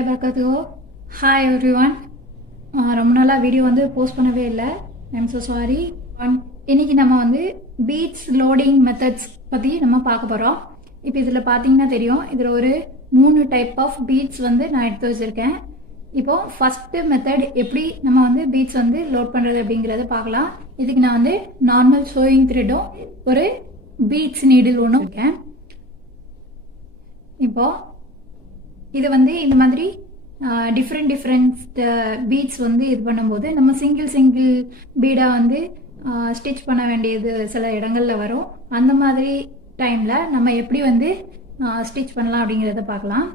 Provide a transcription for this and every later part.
warahmatullahi wabarakatuh. Hi everyone. ரொம்ப நாளா video வந்து போஸ்ட் பண்ணவே இல்லை. I'm so sorry. இன்னைக்கு நம்ம வந்து பீட்ஸ் லோடிங் மெத்தட்ஸ் பற்றி நம்ம பார்க்க போகிறோம். இப்போ இதில் பார்த்தீங்கன்னா தெரியும், இதில் ஒரு 3 டைப் ஆஃப் பீட்ஸ் வந்து நான் எடுத்து வச்சுருக்கேன். இப்போது ஃபஸ்ட்டு மெத்தட் எப்படி நம்ம வந்து பீட்ஸ் வந்து லோட் பண்ணுறது அப்படிங்கிறத பார்க்கலாம். இதுக்கு நான் வந்து நார்மல் சோயிங் த்ரெட்டும் ஒரு பீட்ஸ் நீடில் ஒன்றும் இருக்கேன். இப்போது இது வந்து இந்த மாதிரி டிஃப்ரெண்ட் பீட்ஸ் வந்து இது பண்ணும்போது நம்ம சிங்கிள் பீடாக வந்து ஸ்டிச் பண்ண வேண்டியது சில இடங்களில் வரும். அந்த மாதிரி டைமில் நம்ம எப்படி வந்து ஸ்டிச் பண்ணலாம் அப்படிங்கிறத பார்க்கலாம்.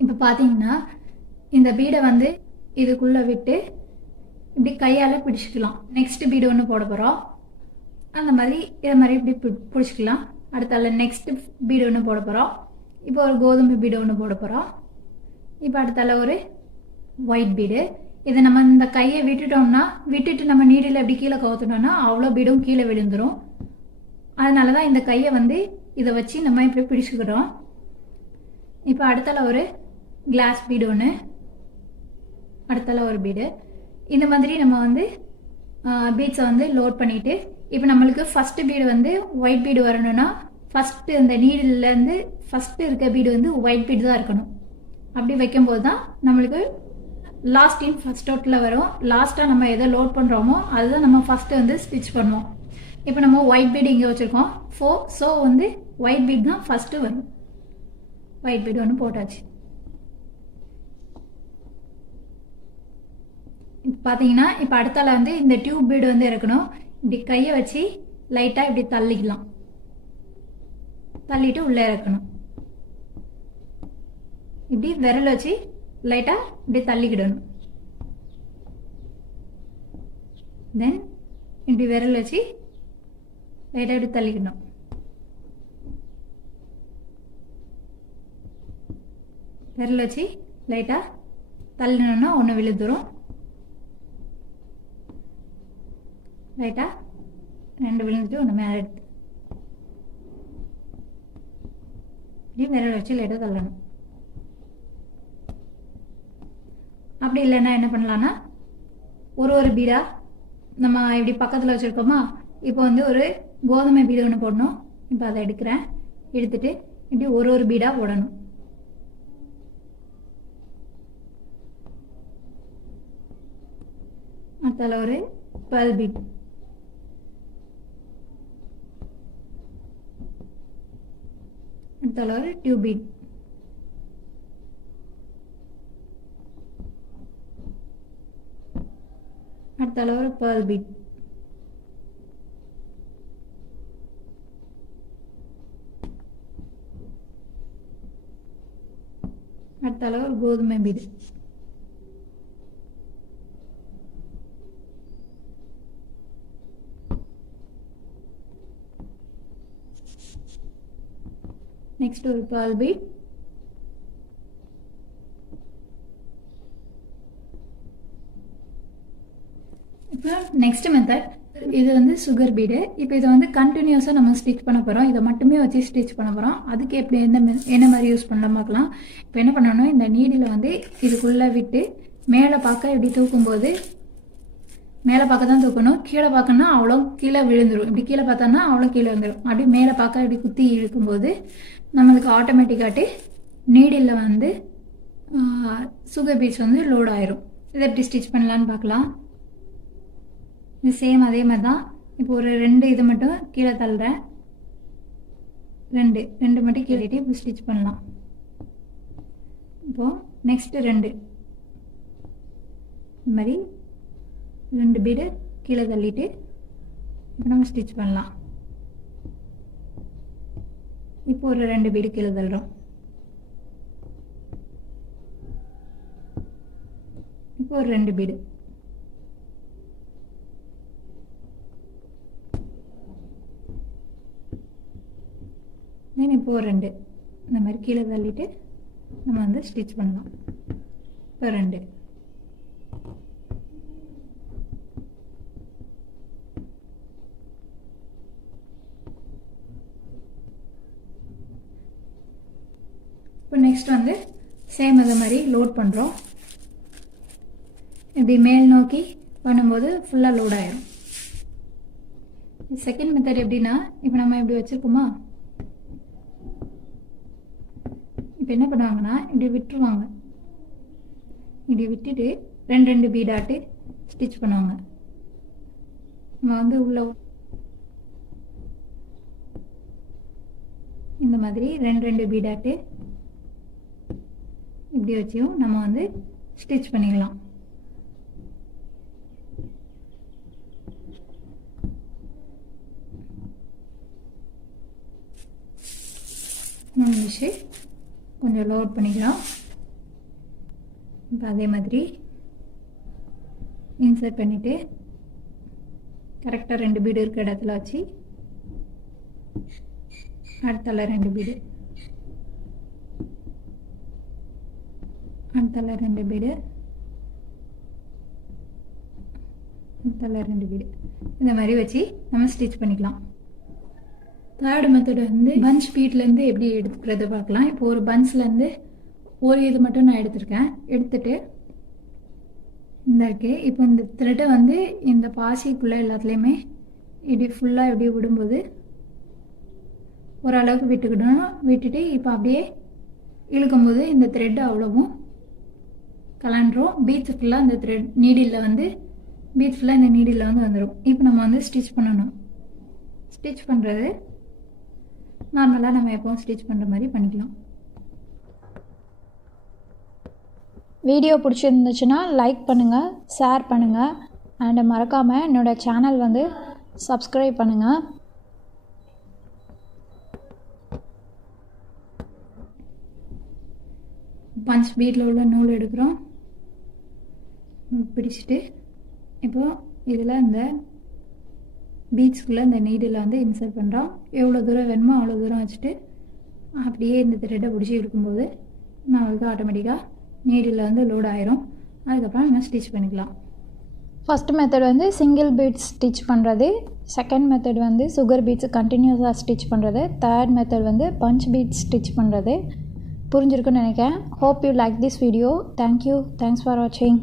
இப்போ பார்த்தீங்கன்னா இந்த பீடை வந்து இதுக்குள்ளே விட்டு இப்படி கையால் பிடிச்சிக்கலாம். நெக்ஸ்ட் பீடு ஒன்று போட போகிறோம். அந்த மாதிரி இதை மாதிரி இப்படி பிடிச்சிக்கலாம். அடுத்தால நெக்ஸ்ட் பீடு ஒன்று போட போகிறோம். இப்போ ஒரு கோதுமை பீடு ஒன்று போட போகிறோம். இப்போ அடுத்தால ஒரு ஒயிட் பீடு. இதை நம்ம இந்த கையை விட்டுட்டு நம்ம நீடில் எப்படி கீழே கவுத்துட்டோம்னா அவ்வளோ பீடும் கீழே விழுந்துடும். அதனால தான் இந்த கையை வந்து இதை வச்சு நம்ம இப்படி பிடிச்சிக்கிறோம். இப்போ அடுத்தால ஒரு கிளாஸ் பீடு ஒன்று, அடுத்தால ஒரு பீடு. இந்த மாதிரி நம்ம வந்து பீட்ஸை வந்து லோட் பண்ணிவிட்டு, இப்போ நம்மளுக்கு ஃபஸ்ட்டு பீடு வந்து ஒயிட் பீடு வரணும்னா ஃபஸ்ட்டு இந்த நீடிலேருந்து ஃபஸ்ட்டு இருக்க பீடு வந்து ஒயிட் பீடு தான் இருக்கணும். அப்படி வைக்கும்போது தான் நம்மளுக்கு லாஸ்ட் இன் ஃபஸ்ட் அவுட்டில் வரும். லாஸ்ட்டாக நம்ம எதை லோட் பண்ணுறோமோ அதுதான் நம்ம ஃபஸ்ட்டு வந்து ஸ்டிச் பண்ணுவோம். இப்போ நம்ம ஒயிட் பீடு இங்கே வச்சுருக்கோம். ஸோ வந்து ஒயிட் பீட் தான் ஃபஸ்ட்டு வரும். ஒயிட் பீடு ஒன்று போட்டாச்சு. இப்போ பார்த்தீங்கன்னா இப்போ அடுத்தால வந்து இந்த டியூப் பீடு வந்து இருக்கணும். இப்படி கையை வச்சு லைட்டாக இப்படி தள்ளிக்கலாம். தள்ளிட்டு உள்ளே இறக்கணும். இப்படி விரல் வச்சு லைட்டாக இப்படி தள்ளிக்கிடணும். தென் இப்படி விரல் வச்சு லைட்டாக இப்படி தள்ளிக்கிடணும். விரல் வச்சு லைட்டாக தள்ளினோம்னா ஒன்று விழுந்துடும். லைட்டாக 2 விழுந்துட்டு ஒன்று மேலே எடுத்து இப்படி விரல் வச்சு லைட்டாக தள்ளணும். அப்படி இல்லைன்னா என்ன பண்ணலான்னா ஒரு பீடாக நம்ம இப்படி பக்கத்தில் வச்சுருக்கோமா, இப்போ வந்து ஒரு கோதுமை பீடு ஒன்று போடணும். இப்போ அதை எடுக்கிறேன். எடுத்துட்டு இப்படி ஒரு பீடாக போடணும். அதில் ஒரு பேர்ல் பீட், அதில் ஒரு டியூப் பீட், அடுத்தால ஒரு பேர்ல் பீட், அடுத்தால ஒரு கோதுமை பீடு, நெக்ஸ்ட் ஒரு பேர்ல் பீட், இப்போ நெக்ஸ்ட் மெத்தட் இது வந்து சுகர் பீடு. இப்போ இதை வந்து கண்டினியூஸாக நம்ம ஸ்டிச் பண்ண போகிறோம். இதை மட்டுமே வச்சு ஸ்டிச் பண்ண போகிறோம். அதுக்கு எப்படி என்ன மாதிரி யூஸ் பண்ணலாம் பார்க்கலாம். இப்போ என்ன பண்ணணும், இந்த நீடில் வந்து இதுக்குள்ளே விட்டு மேலே பார்க்க இப்படி தூக்கும்போது மேலே பார்க்க தான் தூக்கணும். கீழே பார்க்கணும்னா அவ்வளோ கீழே விழுந்துடும். இப்படி கீழே பார்த்தோன்னா அவ்வளோ கீழே வந்துடும். அப்படி மேலே பார்க்க இப்படி குத்தி இழுக்கும்போது நம்மளுக்கு ஆட்டோமேட்டிக்காட்டு நீடில் வந்து சுகர் பீட்ஸ் வந்து லோட் ஆயிரும். இதை எப்படி ஸ்டிச் பண்ணலான்னு பார்க்கலாம். இது சேம் அதே மாதிரி தான். இப்போ ஒரு 2 இது மட்டும் கீழே தள்ளுறேன். 2 மட்டும் கீழேட்டு இப்போ ஸ்டிச் பண்ணலாம். இப்போது நெக்ஸ்ட்டு 2 இந்த மாதிரி 2 பீடு கீழே தள்ளிட்டு இப்போ நம்ம ஸ்டிச் பண்ணலாம். இப்போ ஒரு 2 பீடு கீழே தள்ளுறோம். இப்போ ஒரு 2 பீடு, இப்போ 2 இந்த மாதிரி கீழே தள்ளிட்டு நம்ம வந்து ஸ்டிச் பண்ணலாம். இப்போ 2 இப்போ நெக்ஸ்ட் வந்து சேம் அதே மாதிரி லோட் பண்ணுறோம். இப்படி மேல் நோக்கி பண்ணும்போது ஃபுல்லாக லோட் ஆயிரும். செகண்ட் மெத்தட் எப்படின்னா, இப்போ நம்ம இப்படி வச்சுருக்கோமா, இப்போ என்ன பண்ணுவாங்கன்னா இப்படி விட்டுருவாங்க. இப்படி விட்டுட்டு ரெண்டு பீடாட்டு ஸ்டிச் பண்ணுவாங்க. நம்ம வந்து உள்ள இந்த மாதிரி ரெண்டு பீடாட்டு இப்படி வச்சியும் நம்ம வந்து ஸ்டிச் பண்ணிக்கலாம். முடிச்சு கொஞ்சம் லோட் பண்ணிக்கிறோம். இப்போ அதே மாதிரி இன்சர்ட் பண்ணிவிட்டு கரெக்டாக 2 பீடு இருக்கிற இடத்துல வச்சு அடுத்தால 2 பீடு, அடுத்தால 2 பீடு, அடுத்தால 2 பீடு, இந்த மாதிரி வச்சு நம்ம ஸ்டிச் பண்ணிக்கலாம். தேர்ட் மெத்தட் வந்து பஞ்ச் பீட்லேருந்து எப்படி எடுத்துக்கிறது பார்க்கலாம். இப்போ ஒரு பஞ்ச்லேருந்து ஒரு இது மட்டும் நான் எடுத்துருக்கேன். எடுத்துட்டு இந்த இருக்கு. இப்போ இந்த த்ரெட்டை வந்து இந்த பாசிக்குள்ளே எல்லாத்துலேயுமே இப்படி ஃபுல்லாக இப்படி விடும்போது ஓரளவுக்கு விட்டுக்கிடணும். விட்டுட்டு இப்போ அப்படியே இழுக்கும்போது இந்த த்ரெட் அவ்வளவும் கலண்டுரும். பீட்ஸ் ஃபுல்லாக இந்த த்ரெட் நீடில் வந்து பீட்ஸ் ஃபுல்லாக இந்த நீடில் வந்து வந்துடும். இப்போ நம்ம வந்து ஸ்டிச் பண்ணணும். ஸ்டிச் பண்ணுறது நார்மலாக நம்ம எப்போவும் ஸ்டிச் பண்ணுற மாதிரி பண்ணிக்கலாம். வீடியோ பிடிச்சிருந்துச்சுன்னா லைக் பண்ணுங்கள், ஷேர் பண்ணுங்கள், அண்டு மறக்காமல் என்னோடய சேனல் வந்து சப்ஸ்கிரைப் பண்ணுங்கள். பஞ்ச் பீட்டில் உள்ள நூல் எடுக்கிறோம். பிடிச்சிட்டு இப்போது இதில் இந்த பீட்ஸ்குள்ளே இந்த நீடில் வந்து இன்சர்ட் பண்ணுறோம். எவ்வளோ தூரம் வேணுமோ அவ்வளோ தூரம் வச்சுட்டு அப்படியே இந்த த்ரெட்டை பிடிச்சி இருக்கும்போது நம்மளுக்கு ஆட்டோமேட்டிக்காக நீடில் வந்து லோட் ஆயிரும். அதுக்கப்புறம் நம்ம ஸ்டிச் பண்ணிக்கலாம். ஃபஸ்ட் மெத்தட் வந்து சிங்கிள் பீட்ஸ் ஸ்டிச் பண்ணுறது, செகண்ட் மெத்தட் வந்து சுகர் பீட்ஸ் கண்டினியூஸாக ஸ்டிச் பண்ணுறது, தேர்ட் மெத்தட் வந்து பஞ்ச் பீட்ஸ் ஸ்டிச் பண்ணுறது. புரிஞ்சிருக்குன்னு நினைக்கிறேன். Hope you like this video. Thank you. Thanks for வாட்சிங்.